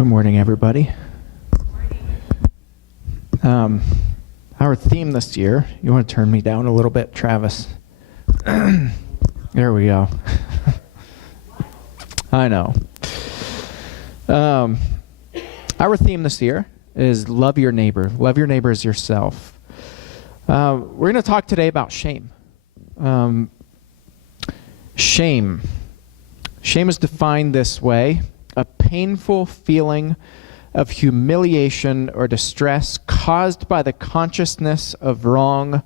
Good morning, everybody. Our theme this year, you want to turn me down a little bit, Travis? There we go. I know. Our theme this year is love your neighbor. Love your neighbor as yourself. We're going to talk today about shame. Shame. Shame is defined this way: a painful feeling of humiliation or distress caused by the consciousness of wrong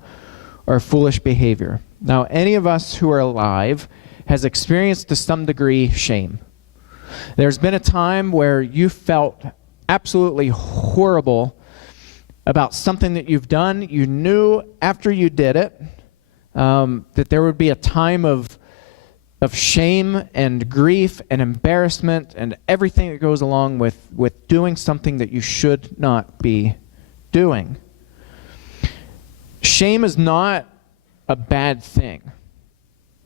or foolish behavior. Now, any of us who are alive has experienced to some degree shame. There's been a time where you felt absolutely horrible about something that you've done. You knew after you did it that there would be a time of shame and grief and embarrassment and everything that goes along with doing something that you should not be doing. Shame is not a bad thing.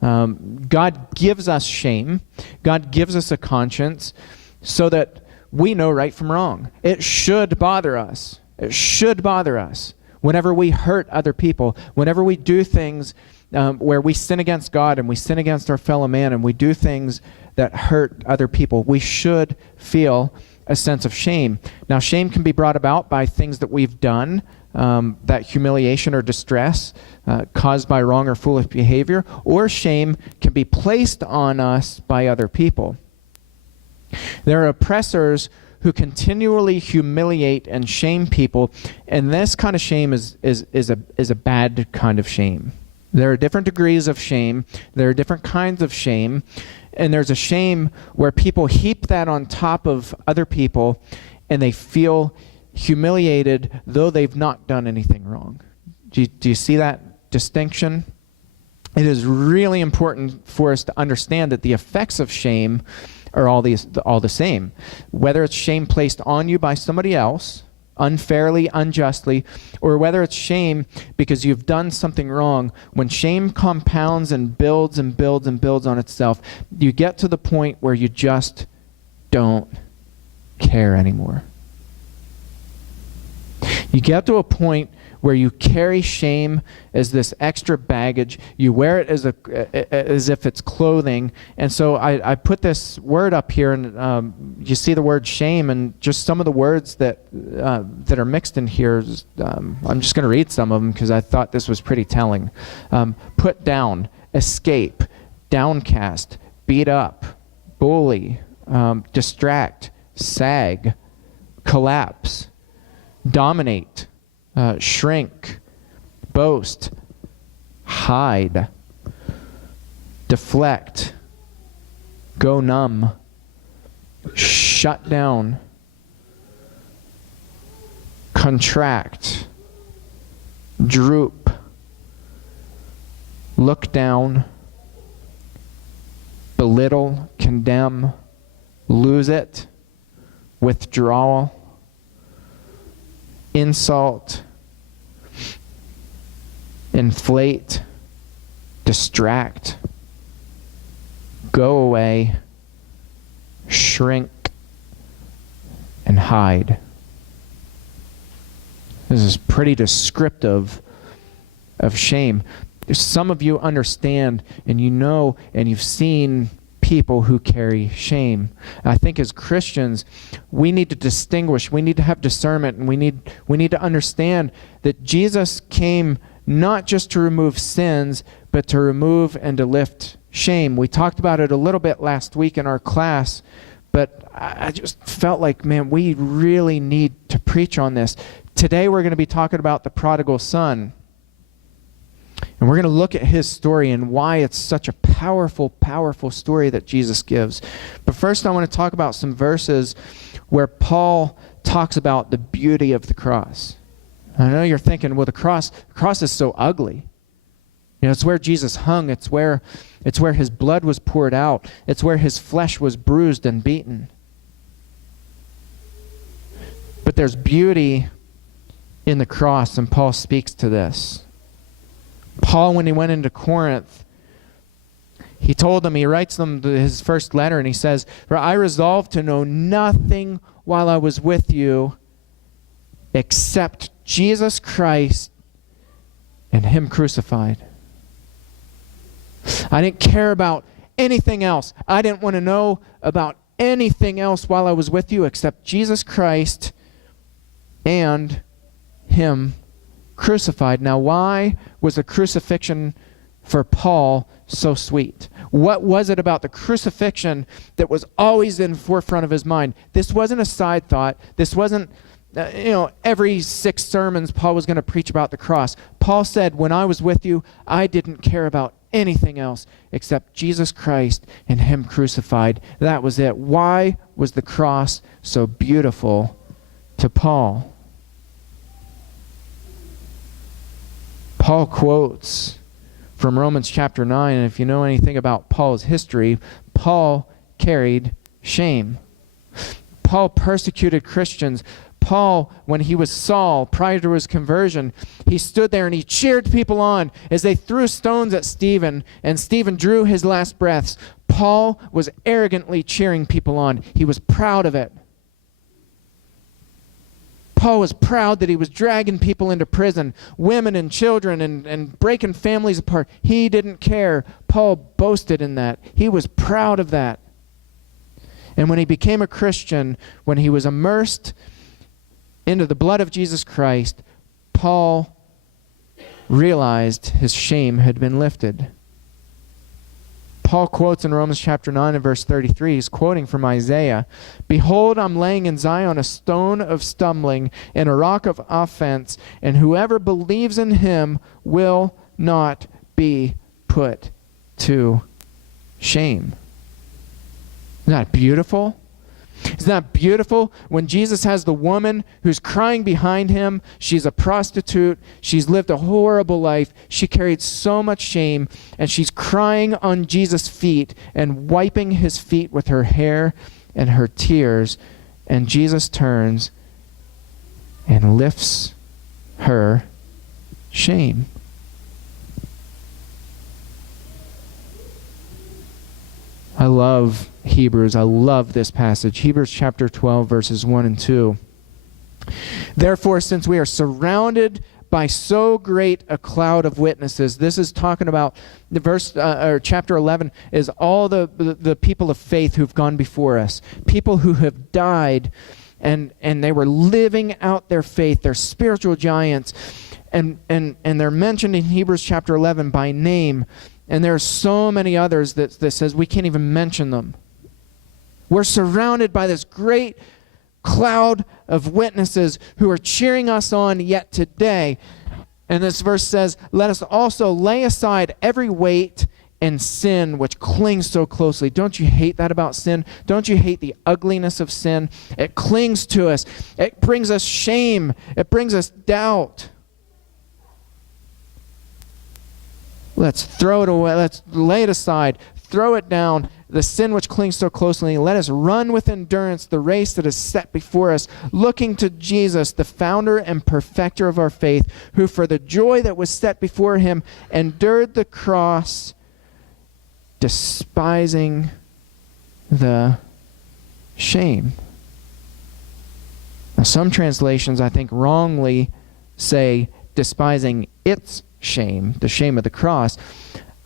God gives us shame. God gives us a conscience so that we know right from wrong. It should bother us. It should bother us whenever we hurt other people, whenever we do things where we sin against God and we sin against our fellow man and we do things that hurt other people. We should feel a sense of shame. Now, shame can be brought about by things that we've done, that humiliation or distress caused by wrong or foolish behavior, or shame can be placed on us by other people. There are oppressors who continually humiliate and shame people, and this kind of shame is a bad kind of shame. There are different degrees of shame. There are different kinds of shame. And there's a shame where people heap that on top of other people and they feel humiliated though they've not done anything wrong. Do you see that distinction? It is really important for us to understand that the effects of shame are all the same. Whether it's shame placed on you by somebody else, unfairly, unjustly, or whether it's shame because you've done something wrong, when shame compounds and builds and builds and builds on itself, you get to the point where you just don't care anymore. You get to a point where you carry shame as this extra baggage. You wear it as if it's clothing. And so I put this word up here, and you see the word shame, and just some of the words that are mixed in here. I'm just going to read some of them because I thought this was pretty telling. Put down, escape, downcast, beat up, bully, distract, sag, collapse, dominate, shrink, boast, hide, deflect, go numb, shut down, contract, droop, look down, belittle, condemn, lose it, withdrawal, insult, inflate, distract, go away, shrink, and hide. This is pretty descriptive of shame. Some of you understand and you know and you've seen people who carry shame. I think as Christians, we need to distinguish, we need to have discernment, and we need to understand that Jesus came not just to remove sins, but to remove and to lift shame. We talked about it a little bit last week in our class, but I just felt like, man, we really need to preach on this. Today we're going to be talking about the prodigal son. And we're going to look at his story and why it's such a powerful, powerful story that Jesus gives. But first I want to talk about some verses where Paul talks about the beauty of the cross. I know you're thinking, well, the cross is so ugly. You know, it's where Jesus hung. It's where his blood was poured out. It's where his flesh was bruised and beaten. But there's beauty in the cross, and Paul speaks to this. Paul, when he went into Corinth, he writes them his first letter, and he says, "For I resolved to know nothing while I was with you except Jesus Christ and him crucified. I didn't care about anything else. I didn't want to know about anything else while I was with you except Jesus Christ and him crucified. Now, why was the crucifixion for Paul so sweet? What was it about the crucifixion that was always in the forefront of his mind? This wasn't a side thought. This wasn't, every 6 sermons Paul was going to preach about the cross. Paul said, when I was with you, I didn't care about anything else except Jesus Christ and him crucified. That was it. Why was the cross so beautiful to Paul? Paul quotes from Romans chapter 9, and if you know anything about Paul's history, Paul carried shame. Paul persecuted Christians. Paul, when he was Saul, prior to his conversion, he stood there and he cheered people on as they threw stones at Stephen, and Stephen drew his last breaths. Paul was arrogantly cheering people on. He was proud of it. Paul was proud that he was dragging people into prison, women and children, and breaking families apart. He didn't care. Paul boasted in that. He was proud of that. And when he became a Christian, when he was immersed into the blood of Jesus Christ, Paul realized his shame had been lifted. Paul quotes in Romans chapter 9 and verse 33, he's quoting from Isaiah, "Behold, I'm laying in Zion a stone of stumbling and a rock of offense, and whoever believes in him will not be put to shame." Isn't that beautiful? Isn't that beautiful? When Jesus has the woman who's crying behind him, she's a prostitute, she's lived a horrible life, she carried so much shame, and she's crying on Jesus' feet and wiping his feet with her hair and her tears, and Jesus turns and lifts her shame. I love Hebrews. I love this passage. Hebrews chapter 12, verses 1 and 2. "Therefore, since we are surrounded by so great a cloud of witnesses," this is talking about the verse, or chapter 11, is all the people of faith who've gone before us, people who have died, and they were living out their faith. They're spiritual giants, and they're mentioned in Hebrews chapter 11 by name. And there are so many others that says we can't even mention them. We're surrounded by this great cloud of witnesses who are cheering us on yet today. And this verse says, "Let us also lay aside every weight and sin which clings so closely." Don't you hate that about sin? Don't you hate the ugliness of sin? It clings to us. It brings us shame. It brings us doubt. Let's throw it away. Let's lay it aside. Throw it down. The sin which clings so closely. Let us run with endurance the race that is set before us, looking to Jesus, the founder and perfecter of our faith, who for the joy that was set before him endured the cross, despising the shame. Now, some translations, I think, wrongly say despising its shame, the shame of the cross.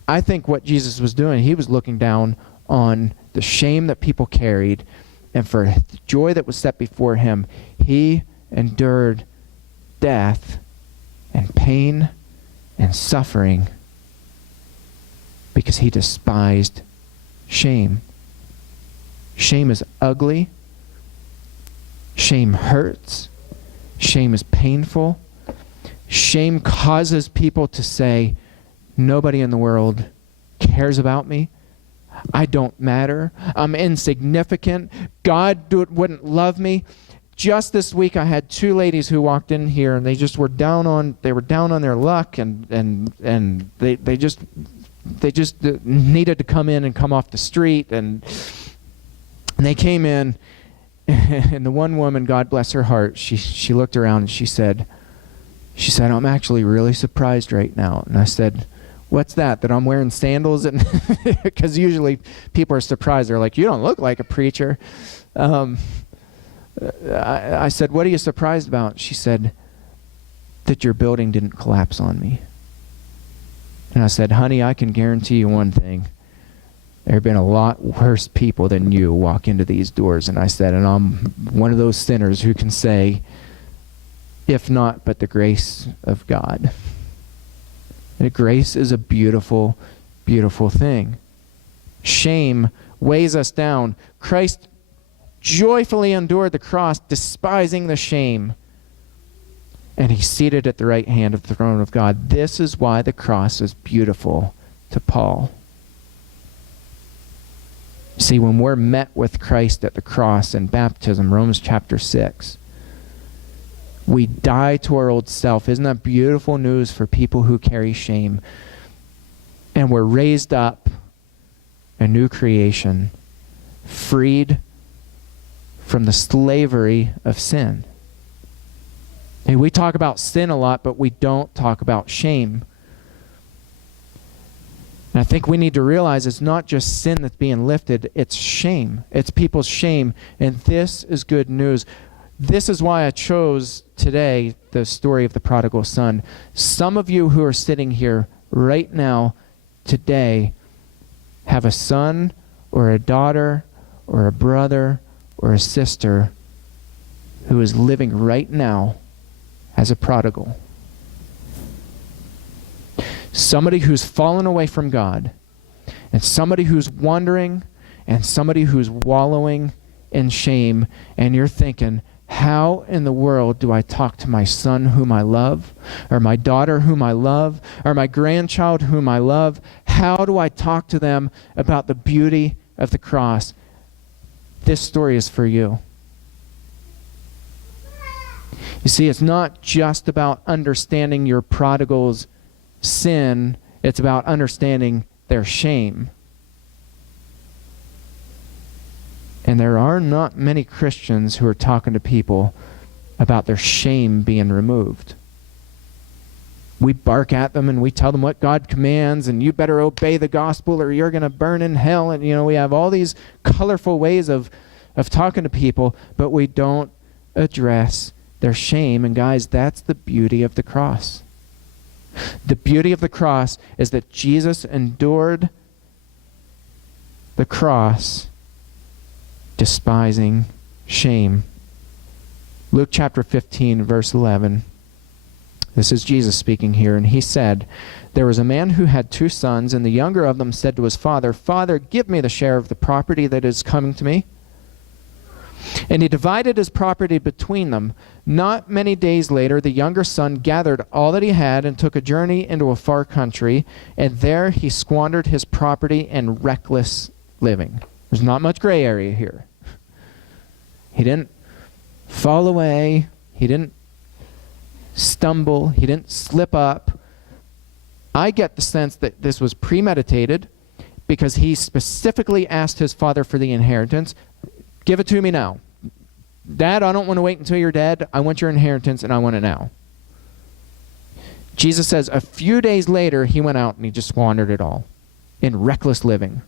I think what Jesus was doing, he was looking down on the shame that people carried, and for the joy that was set before him, he endured death and pain and suffering because he despised shame. Shame is ugly. Shame hurts. Shame is painful. Shame causes people to say, nobody in the world cares about me. I don't matter. I'm insignificant. God wouldn't love me. Just this week, I had 2 ladies who walked in here, and they just were down on their luck, and they just needed to come in and come off the street, and they came in, and the one woman, God bless her heart, she looked around and she said, "I'm actually really surprised right now." And I said, "What's that? That I'm wearing sandals?" And because usually people are surprised. They're like, "You don't look like a preacher." I said, what are you surprised about? She said, that your building didn't collapse on me. And I said, honey, I can guarantee you one thing. There have been a lot worse people than you walk into these doors. And I said, and I'm one of those sinners who can say, if not, but the grace of God. And grace is a beautiful, beautiful thing. Shame weighs us down. Christ joyfully endured the cross, despising the shame. And he's seated at the right hand of the throne of God. This is why the cross is beautiful to Paul. See, when we're met with Christ at the cross in baptism, Romans chapter 6, we die to our old self. Isn't that beautiful news for people who carry shame? And we're raised up a new creation, freed from the slavery of sin. And we talk about sin a lot, but we don't talk about shame. And I think we need to realize it's not just sin that's being lifted, it's shame. It's people's shame. And this is good news. This is why I chose today the story of the prodigal son. Some of you who are sitting here right now, today, have a son or a daughter or a brother or a sister who is living right now as a prodigal. Somebody who's fallen away from God, and somebody who's wandering, and somebody who's wallowing in shame, and you're thinking, how in the world do I talk to my son whom I love, or my daughter whom I love, or my grandchild whom I love? How do I talk to them about the beauty of the cross? This story is for you. You see, it's not just about understanding your prodigal's sin, it's about understanding their shame. And there are not many Christians who are talking to people about their shame being removed. We bark at them and we tell them what God commands, and you better obey the gospel or you're going to burn in hell. And, we have all these colorful ways of talking to people, but we don't address their shame. And guys, that's the beauty of the cross. The beauty of the cross is that Jesus endured the cross, despising shame. Luke chapter 15, verse 11. This is Jesus speaking here, and he said, there was a man who had 2 sons, and the younger of them said to his father, Father, give me the share of the property that is coming to me. And he divided his property between them. Not many days later, the younger son gathered all that he had and took a journey into a far country, and there he squandered his property in reckless living. There's not much gray area here. He didn't fall away. He didn't stumble. He didn't slip up. I get the sense that this was premeditated because he specifically asked his father for the inheritance. Give it to me now. Dad, I don't want to wait until you're dead. I want your inheritance, and I want it now. Jesus says a few days later, he went out and he just squandered it all in reckless living.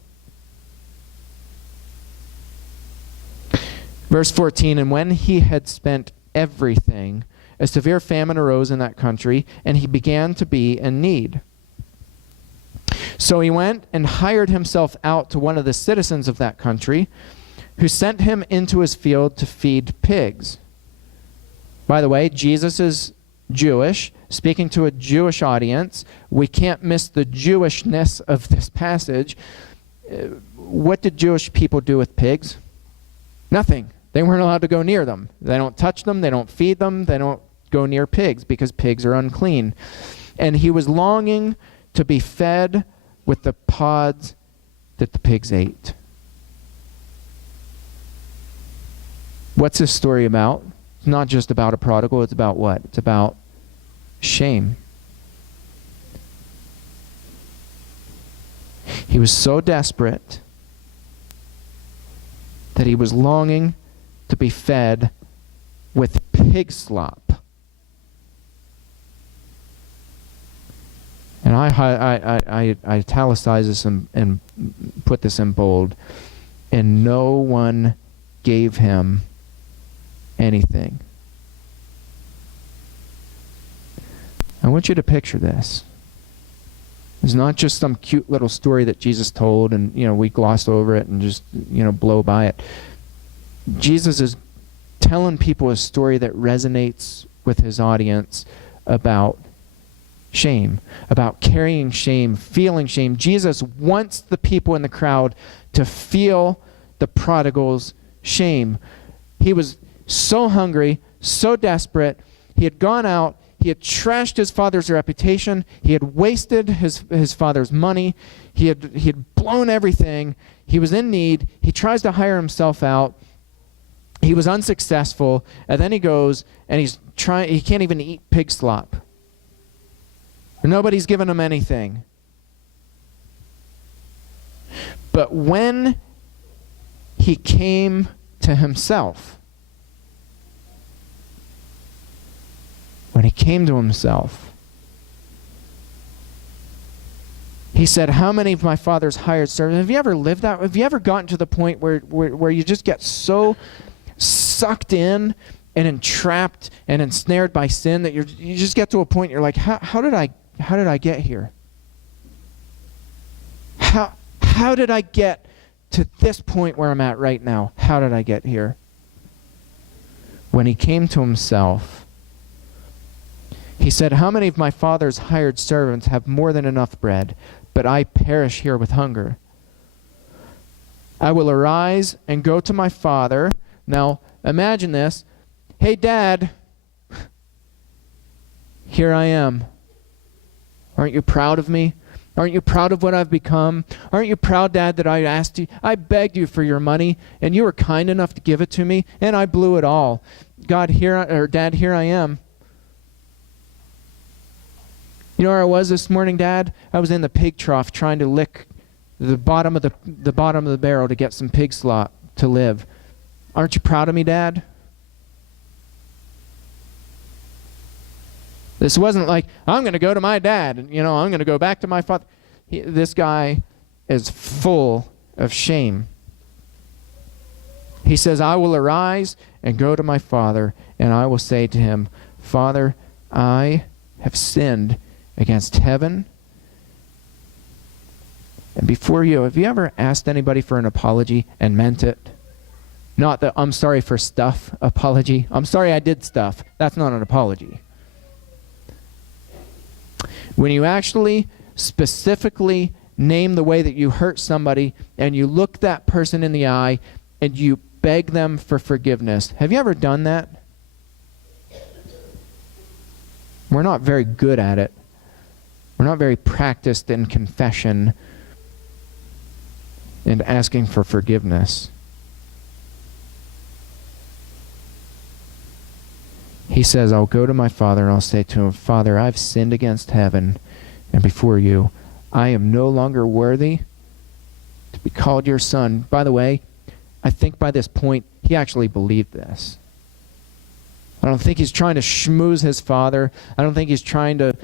Verse 14, and when he had spent everything, a severe famine arose in that country, and he began to be in need. So he went and hired himself out to one of the citizens of that country, who sent him into his field to feed pigs. By the way, Jesus is Jewish, speaking to a Jewish audience. We can't miss the Jewishness of this passage. What did Jewish people do with pigs? Nothing. They weren't allowed to go near them. They don't touch them. They don't feed them. They don't go near pigs because pigs are unclean. And he was longing to be fed with the pods that the pigs ate. What's this story about? It's not just about a prodigal. It's about what? It's about shame. He was so desperate that he was longing to be fed with pig slop. And I italicize this and put this in bold. And no one gave him anything. I want you to picture this. It's not just some cute little story that Jesus told and, we glossed over it and just, blow by it. Jesus is telling people a story that resonates with his audience about shame, about carrying shame, feeling shame. Jesus wants the people in the crowd to feel the prodigal's shame. He was so hungry, so desperate. He had gone out. He had trashed his father's reputation. He had wasted his father's money. He had blown everything. He was in need. He tries to hire himself out. He was unsuccessful. And then he goes and he can't even eat pig slop. Nobody's given him anything. But when he came to himself, he said, how many of my father's hired servants? Have you ever lived that? Have you ever gotten to the point where you just get so sucked in and entrapped and ensnared by sin that you just get to a point you're like, how did I get here? How did I get to this point where I'm at right now? How did I get here? When he came to himself, he said, how many of my father's hired servants have more than enough bread, but I perish here with hunger? I will arise and go to my father. Now, imagine this. Hey, Dad, here I am. Aren't you proud of me? Aren't you proud of what I've become? Aren't you proud, Dad, that I begged you for your money, and you were kind enough to give it to me, and I blew it all. Dad, here I am. You know where I was this morning, Dad? I was in the pig trough trying to lick the bottom of the barrel to get some pig slop to live. Aren't you proud of me, Dad? This wasn't like, I'm going to go to my dad, and I'm going to go back to my father. This guy is full of shame. He says, I will arise and go to my father, and I will say to him, Father, I have sinned against heaven and before you. Have you ever asked anybody for an apology and meant it? Not the I'm sorry for stuff apology. I'm sorry I did stuff. That's not an apology. When you actually specifically name the way that you hurt somebody and you look that person in the eye and you beg them for forgiveness. Have you ever done that? We're not very good at it. We're not very practiced in confession and asking for forgiveness. He says, I'll go to my father and I'll say to him, Father, I've sinned against heaven and before you. I am no longer worthy to be called your son. By the way, I think by this point, he actually believed this. I don't think he's trying to schmooze his father. I don't think he's trying to,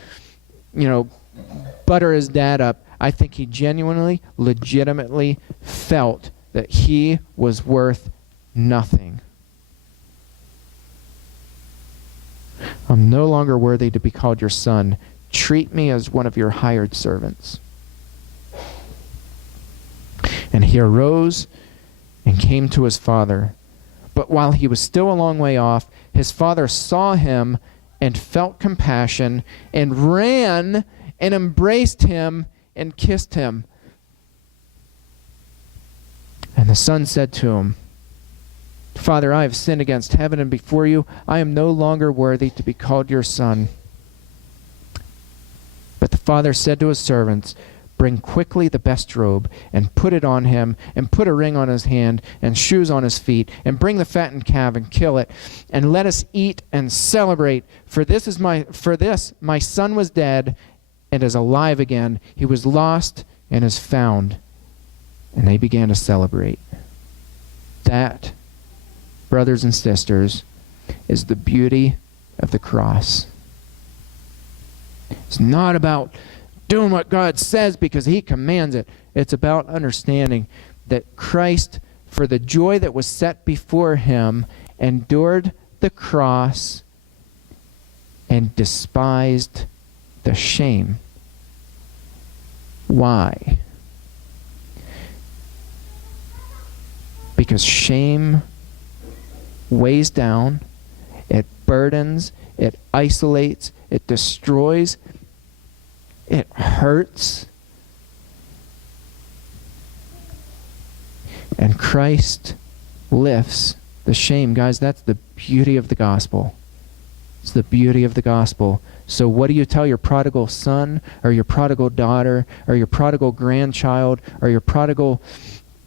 butter his dad up. I think he genuinely, legitimately felt that he was worth nothing. I'm no longer worthy to be called your son. Treat me as one of your hired servants. And he arose and came to his father. But while he was still a long way off, his father saw him and felt compassion and ran and embraced him and kissed him. And the son said to him, Father, I have sinned against heaven and before you. I am no longer worthy to be called your son. But the father said to his servants, Bring quickly the best robe and put it on him, and put a ring on his hand and shoes on his feet, and bring the fattened calf and kill it, and let us eat and celebrate. For this my son was dead and is alive again. He was lost and is found. And they began to celebrate. That, brothers and sisters, is the beauty of the cross. It's not about doing what God says because he commands it. It's about understanding that Christ, for the joy that was set before him, endured the cross and despised the shame. Why? Because shame weighs down, it burdens, it isolates, it destroys, it hurts. And Christ lifts the shame. Guys, that's the beauty of the gospel. It's the beauty of the gospel. So what do you tell your prodigal son or your prodigal daughter or your prodigal grandchild or your prodigal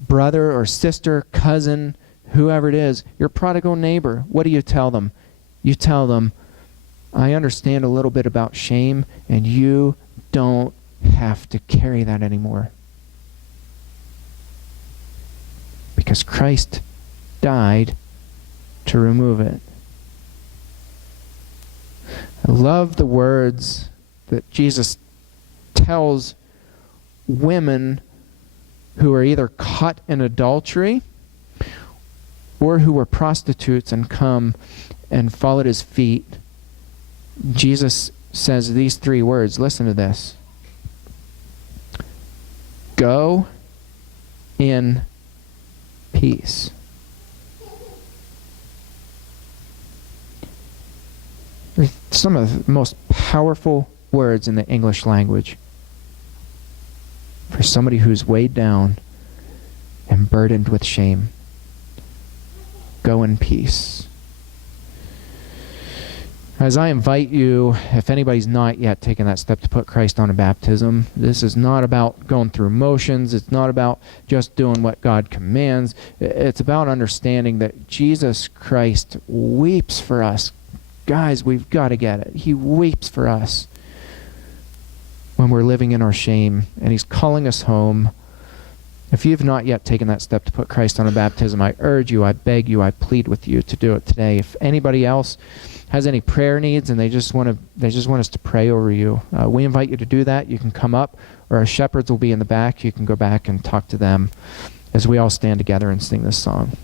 brother or sister, cousin, whoever it is, your prodigal neighbor? What do you tell them? You tell them, I understand a little bit about shame, and you don't have to carry that anymore. Because Christ died to remove it. I love the words that Jesus tells women who are either caught in adultery or who were prostitutes and come and fall at his feet. Jesus says these 3 words. Listen to this. Go in peace. They're some of the most powerful words in the English language for somebody who's weighed down and burdened with shame. Go in peace. As I invite you, if anybody's not yet taken that step to put Christ on a baptism, this is not about going through motions. It's not about just doing what God commands. It's about understanding that Jesus Christ weeps for us. Guys, we've got to get it. He weeps for us when we're living in our shame, and he's calling us home. If you've not yet taken that step to put Christ on a baptism, I urge you, I beg you, I plead with you to do it today. If anybody else has any prayer needs and they just want us to pray over you, we invite you to do that. You can come up, or our shepherds will be in the back. You can go back and talk to them as we all stand together and sing this song.